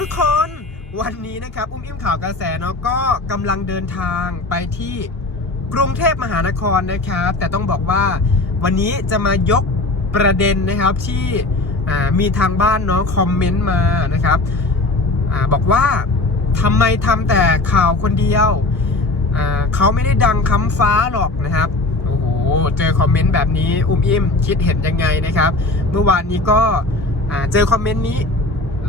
ทุกคนวันนี้นะครับ อุ้มอิ่มข่าวกระแสเนาะก็กำลังเดินทางไปที่กรุงเทพมหานครนะครับ แต่ต้องบอกว่าวันนี้จะมายกประเด็นนะครับที่มีทางบ้านเนาะคอมเมนต์มานะครับอบอกว่าทำไมทำแต่ข่าวคนเดียวเขาไม่ได้ดังคำฟ้าหรอกนะครับโอ้โหเจอคอมเมนต์แบบนี้อุ้มอิ่มคิดเห็นยังไงนะครับ เมื่อวานนี้ก็เจอคอมเมนต์นี้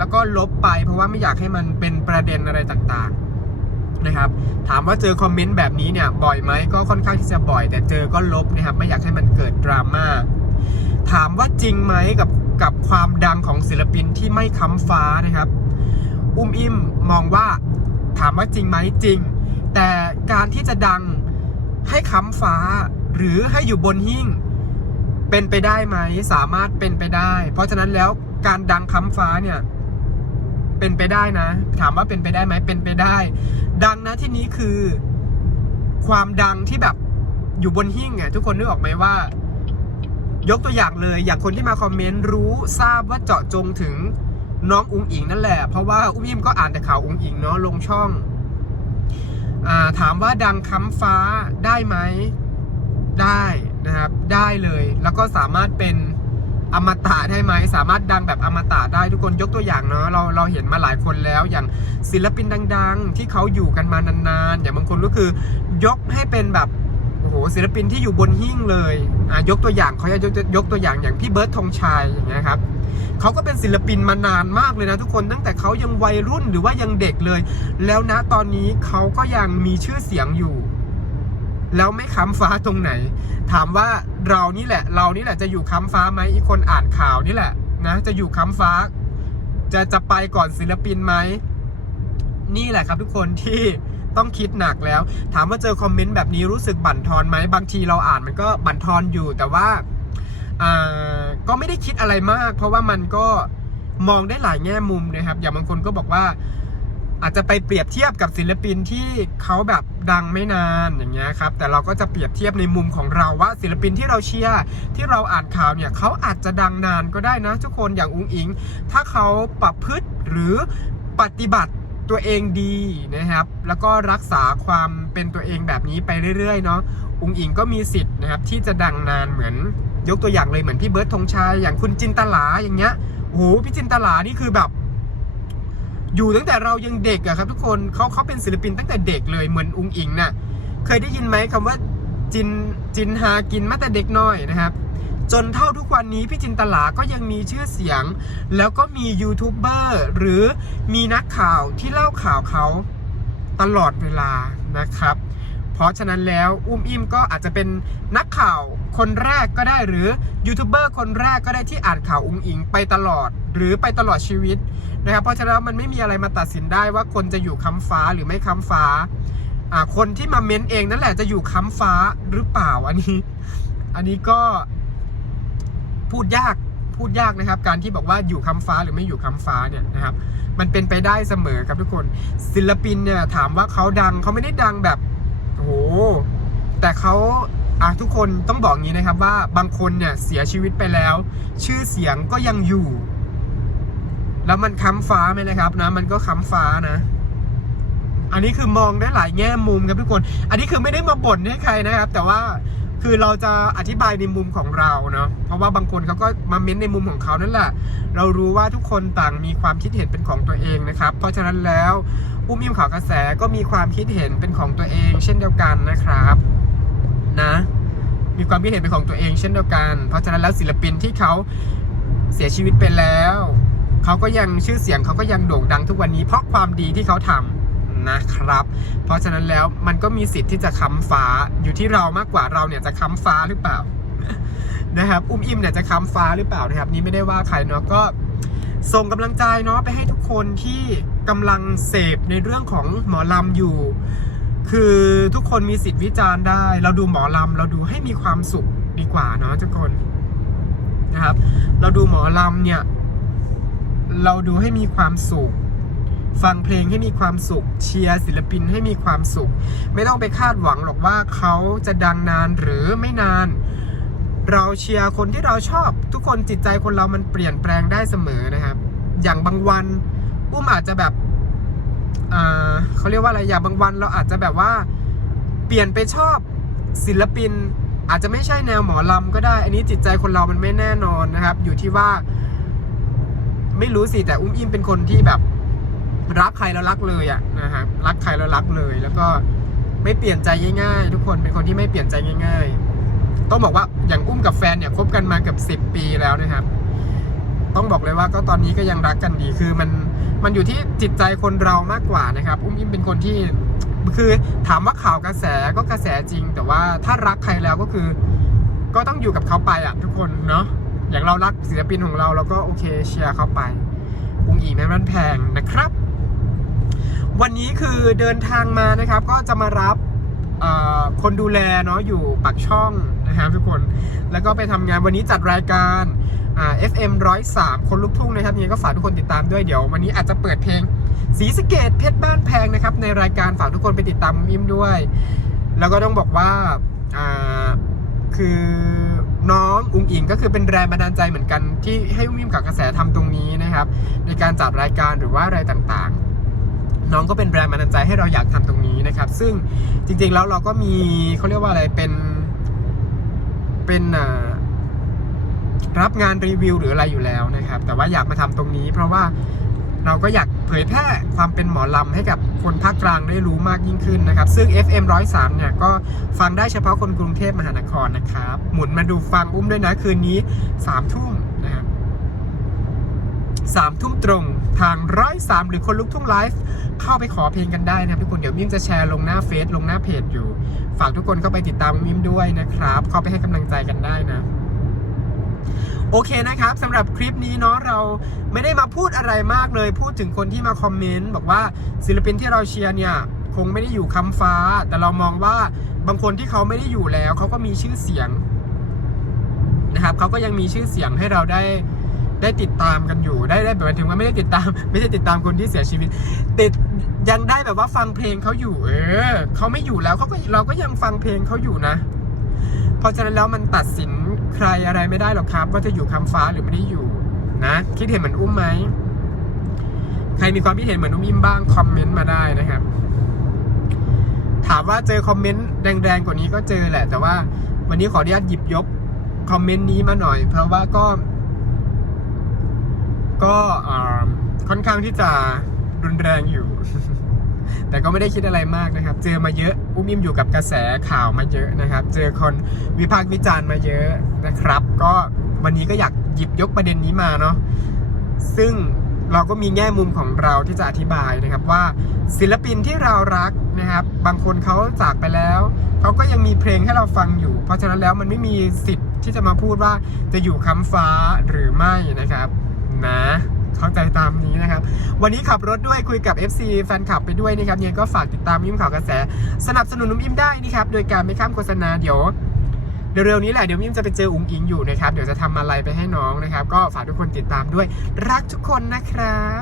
แล้วก็ลบไปเพราะว่าไม่อยากให้มันเป็นประเด็นอะไรต่างๆนะครับ ถามว่าเจอคอมเมนต์แบบนี้เนี่ยบ่อยไหมก็ค่อนข้างที่จะบ่อย แต่เจอก็ลบนะครับ ไม่อยากให้มันเกิดดราม่าถามว่าจริงไหมกับกับความดังของศิลปินที่ไม่ค้ำฟ้านะครับ อุ้มอิ่มมองว่าถามว่าจริงไหมจริง แต่การที่จะดังให้ค้ำฟ้า หรือให้อยู่บนหิ้งเป็นไปได้ไหมสามารถเป็นไปได้ เพราะฉะนั้นแล้วการดังค้ำฟ้าเนี่ย เป็นไปได้นะ ถามว่าเป็นไปได้ไหมเป็นไปได้ ดังนะที่นี้คือ ความดังที่แบบอยู่บนหิ้งอะทุกคนนึกออกไหมว่า ยกตัวอย่างเลย อย่างคนที่มาคอมเมนต์รู้ทราบว่าเจาะจงถึงน้องอุ้งอิงนั่นแหละ เพราะว่าอุ้มยิ้มก็อ่านแต่ข่าวอุ้งอิงเนาะลงช่องอาถามว่าดังค้ำฟ้าได้ไหมได้นะครับ ได้เลย แล้วก็สามารถเป็น อมตะได้ไหมสามารถดังแบบอมตะได้ทุกคนยกตัวอย่างเนาะเราเราเห็นมาหลายคนแล้วอย่างศิลปินดัง ๆ ที่เขาอยู่กันมานานๆอย่างบางคนก็คือยกให้เป็นแบบโอ้โหศิลปินที่อยู่บนหิ้งเลยอะยกตัวอย่างเขาจะยกยกตัวอย่างอย่างพี่เบิร์ดธงชัยอย่างเงี้ยครับเขาก็เป็นศิลปินมานานมากเลยนะทุกคนตั้งแต่เขายังวัยรุ่นหรือว่ายังเด็กเลย แล้วนะตอนนี้เขาก็ยังมีชื่อเสียงอยู่ แล้วไม่ค้ำฟ้าตรงไหน ถามว่าเรานี่แหละ เรานี่แหละจะอยู่ค้ำฟ้าไหมอีกคนอ่านข่าวนี่แหละนะจะอยู่ค้ำฟ้า จะจะไปก่อนศิลปินไหมนี่แหละครับทุกคนที่ต้องคิดหนักแล้ว ถามว่าเจอคอมเมนต์แบบนี้รู้สึกบั่นทอนไหมบางทีเราอ่านมันก็บั่นทอนอยู่ แต่ว่าอ่าก็ไม่ได้คิดอะไรมาก เพราะว่ามันก็มองได้หลายแง่มุมนะครับ อย่างบางคนก็บอกว่า อาจจะไปเปรียบเทียบกับศิลปินที่เขาแบบดังไม่นานอย่างเงี้ยครับ แต่เราก็จะเปรียบเทียบในมุมของเราว่าศิลปินที่เราเชียร์ที่เราอ่านข่าวเนี่ยเขาอาจจะดังนานก็ได้นะ ทุกคนอย่างอุ้งอิง ถ้าเขาปรับพฤติหรือปฏิบัติตัวเองดีนะครับ แล้วก็รักษาความเป็นตัวเองแบบนี้ไปเรื่อยๆเนาะอุ้งอิงก็มีสิทธิ์นะครับที่จะดังนานเหมือนยกตัวอย่างเลยเหมือนพี่เบิร์ดธงชัยอย่างคุณจินตลาอย่างเงี้ยโอ้โหพี่จินตลานี่คือแบบ อยู่ตั้งแต่เรายังเด็กอะครับ ทุกคนเขาเขาเป็นศิลปินตั้งแต่เด็กเลยเหมือนอุงอิงน่ะเคยได้ยินไหมคำว่าจินจินหากินมาแต่เด็กน้อยนะครับ จนเท่าทุกวันนี้พี่จินตลาก็ยังมีชื่อเสียง แล้วก็มียูทูบเบอร์หรือมีนักข่าวที่เล่าข่าวเขาตลอดเวลานะครับ ราะฉะนั้นแล้วอุ้มอิ่มก็อาจจะเป็นนักข่าวคนแรกก็ได้หรือยูทูบเบอร์คนแรกก็ได้ที่อ่านข่าวอุ้งอิงไปตลอดหรือไปตลอดชีวิตนะครับเพราะฉะนั้นมันไม่มีอะไรมาตัดสินได้ว่าคนจะอยู่ค้ำฟ้าหรือไม่ค้ำฟ้าอ่าคนที่มาเม้นเองนั่นแหละจะอยู่ค้ำฟ้าหรือเปล่าอันนี้ อันนี้ก็พูดยากพูดยากนะครับ การที่บอกว่าอยู่ค้ำฟ้าหรือไม่อยู่ค้ำฟ้าเนี่ยนะครับ มันเป็นไปได้เสมอครับทุกคนศิลปินเนี่ยถามว่าเขาดังเขาไม่ได้ดังแบบ โหแต่เขาอะทุกคนต้องบอกงี้นะครับว่าบางคนเนี่ยเสียชีวิตไปแล้ว ชื่อเสียงก็ยังอยู่ แล้วมันค้ำฟ้าไหมนะครับนะ มันก็ค้ำฟ้านะ อันนี้คือมองได้หลายแง่มุมครับทุกคน อันนี้คือไม่ได้มาบ่นให้ใครนะครับ แต่ว่าคือเราจะอธิบายในมุมของเราเนาะเพราะว่าบางคนเขาก็มาเม้นในมุมของเขานั่นแหละ เรารู้ว่าทุกคนต่างมีความคิดเห็นเป็นของตัวเองนะครับ เพราะฉะนั้นแล้ว อุ้มยิ้มข่าวกระแสก็มีความคิดเห็นเป็นของตัวเอง เช่นเดียวกันนะครับนะ มีความคิดเห็นเป็นของตัวเองเช่นเดียวกัน เพราะฉะนั้นแล้วศิลปินที่เขาเสียชีวิตไปแล้วเขาก็ยังชื่อเสียงเขาก็ยังโด่งดังทุกวันนี้เพราะความดีที่เขาทำนะครับ เพราะฉะนั้นแล้วมันก็มีสิทธิ์ที่จะค้ำฟ้าอยู่ที่เรามากกว่าเราเนี่ยจะค้ำฟ้าหรือเปล่านะครับอุ้มอิ่มเนี่ยจะค้ำฟ้าหรือเปล่านะครับ นี่ไม่ได้ว่าใครเนาะก็ส่งกำลังใจเนาะไปให้ทุกคนที่ กำลังเสพในเรื่องของหมอลำอยู่ คือทุกคนมีสิทธิ์วิจารณ์ได้ เราดูหมอลำเราดูให้มีความสุขดีกว่าเนาะทุกคนนะครับ เราดูหมอลำเนี่ย เราดูให้มีความสุข ฟังเพลงให้มีความสุข เชียร์ศิลปินให้มีความสุข ไม่ต้องไปคาดหวังหรอกว่าเขาจะดังนานหรือไม่นาน เราเชียร์คนที่เราชอบ ทุกคนจิตใจคนเรามันเปลี่ยนแปลงได้เสมอนะครับ อย่างบางวัน อุ้มอาจจะแบบเขาเรียกว่าอะไรอย่างบางวันเราอาจจะแบบว่าเปลี่ยนไปชอบศิลปิน อาจจะไม่ใช่แนวหมอลำก็ได้ อันนี้จิตใจคนเรามันไม่แน่นอนนะครับ อยู่ที่ว่า ไม่รู้สิแต่อุ้มอิมเป็นคนที่แบบ รักใครแล้วรักเลยอะนะฮะรักใครแล้วรักเลย แล้วก็ไม่เปลี่ยนใจง่ายๆ ทุกคนเป็นคนที่ไม่เปลี่ยนใจง่าย ๆ ต้องบอกว่าอย่างอุ้มกับแฟนเนี่ยคบกันมาเกือบสิบปีแล้วนะครับ ต้องบอกเลยว่าก็ตอนนี้ก็ยังรักกันดีคือมัน มันอยู่ที่จิตใจคนเรามากกว่านะครับ อุ้มอิมเป็นคนที่คือถามว่าข่าวกระแสก็กระแสจริง แต่ว่าถ้ารักใครแล้วก็คือ ก็ต้องอยู่กับเขาไปอะทุกคนเนาะอย่างเรารักศิลปินของเราเราก็โอเคเชียร์เขาไปอุ้งอิงนั้นมันแพงนะครับ วันนี้คือเดินทางมานะครับ ก็จะมารับคนดูแลเนาะอยู่ปากช่องนะครับทุกคนแล้วก็ไปทำงานวันนี้จัดรายการ FM 103 คนลุกทุ่งนะครับยังไงก็ฝากทุกคนติดตามด้วยเดี๋ยว วันนี้อาจจะเปิดเพลงสีสะเกตเพชรบ้านแพงนะครับ ในรายการฝากทุกคนไปติดตามมิมด้วย แล้วก็ต้องบอกว่าอ่าคือน้องอุ้งอิงก็คือเป็นแรงบันดาลใจเหมือนกันที่ให้อุ้มยิ้มกับกระแสทำตรงนี้นะครับ ในการจัดรายการหรือว่าอะไรต่างๆ น้องก็เป็นแรงบันดาลใจให้เราอยากทำตรงนี้นะครับ ซึ่งจริงๆแล้วเราก็มีเขาเรียกว่าอะไรเป็นเป็นอ่า รับงานรีวิวหรืออะไรอยู่แล้วนะครับ แต่ว่าอยากมาทำตรงนี้ เพราะว่าเราก็อยากเผยแพร่ความเป็นหมอลำให้กับคนภาคกลางได้รู้มากยิ่งขึ้นนะครับ ซึ่ง FM 103เนี่ยก็ฟังได้เฉพาะคนกรุงเทพมหานครนะครับ หมุนมาดูฟังอุ้มด้วยนะคืนนี้3ทุ่มนะครับสามทุ่มตรงทางร้อยสามหรือคนลุกทุ่งไลฟ์เข้าไปขอเพลงกันได้นะทุกคนเดี๋ยวมิมจะแชร์ลงหน้าเฟซลงหน้าเพจอยู่ ฝากทุกคนเข้าไปติดตามมิมด้วยนะครับ เข้าไปให้กำลังใจกันได้นะ โอเคนะครับสำหรับคลิปนี้เนาะเราไม่ได้มาพูดอะไรมากเลย พูดถึงคนที่มาคอมเมนต์บอกว่าศิลปินที่เราเชียร์เนี่ยคงไม่ได้อยู่คำฟ้า แต่เรามองว่าบางคนที่เขาไม่ได้อยู่แล้วเขาก็มีชื่อเสียงนะครับเขาก็ยังมีชื่อเสียงให้เราได้ได้ติดตามกันอยู่ได้ได้แบบหมายถึงว่าไม่ได้ติดตาม ไม่ใช่ติดตามคนที่เสียชีวิต ติดยังได้แบบว่าฟังเพลงเขาอยู่ เออเขาไม่อยู่แล้วเขาก็เราก็ยังฟังเพลงเขาอยู่นะ เพราะฉะนั้นแล้วมันตัดสิน รอะไรไม่ได้หรอกครับ ว่าจะอยู่คำฟ้าหรือไม่ได้อยู่นะคิดเห็นเหมือนอุ้มไหมใครมีความคิดเห็นเหมือนอุ้มยิ้มบ้างคอมเมนต์มาได้นะครับ ถามว่าเจอคอมเมนต์แรงๆกว่านี้ก็เจอแหละ แต่ว่าวันนี้ขออนุญาตหยิบยกคอมเมนต์นี้มาหน่อย เพราะว่าก็ ก็ค่อนข้างที่จะรุนแรงอยู่ แต่ก็ไม่ได้คิดอะไรมากนะครับ เจอมาเยอะอุ้มอิ่มอยู่กับกระแสข่าวมาเยอะนะครับ เจอคนวิพากษ์วิจารณ์มาเยอะนะครับ ก็วันนี้ก็อยากหยิบยกประเด็นนี้มาเนาะซึ่งเราก็มีแง่มุมของเราที่จะอธิบายนะครับว่าศิลปินที่เรารักนะครับ บางคนเขาจากไปแล้วเขาก็ยังมีเพลงให้เราฟังอยู่ เพราะฉะนั้นแล้วมันไม่มีสิทธิ์ที่จะมาพูดว่าจะอยู่ค้ำฟ้าหรือไม่นะครับ นะ เข้าใจตามนี้นะครับ วันนี้ขับรถด้วยคุยกับ FC แฟนคลับไปด้วยนะครับยังก็ฝากติดตามยิ้มข่าวกระแส สนับสนุนนุ่มยิ้มได้นี่ครับโดยการไม่ข้ามโฆษณาเดี๋ยวเร็วๆนี้แหละเดี๋ยวยิ้มจะไปเจออุ๋งอิงอยู่นะครับ เดี๋ยวจะทำอะไรไปให้น้องนะครับ ก็ฝากทุกคนติดตามด้วยรักทุกคนนะครับ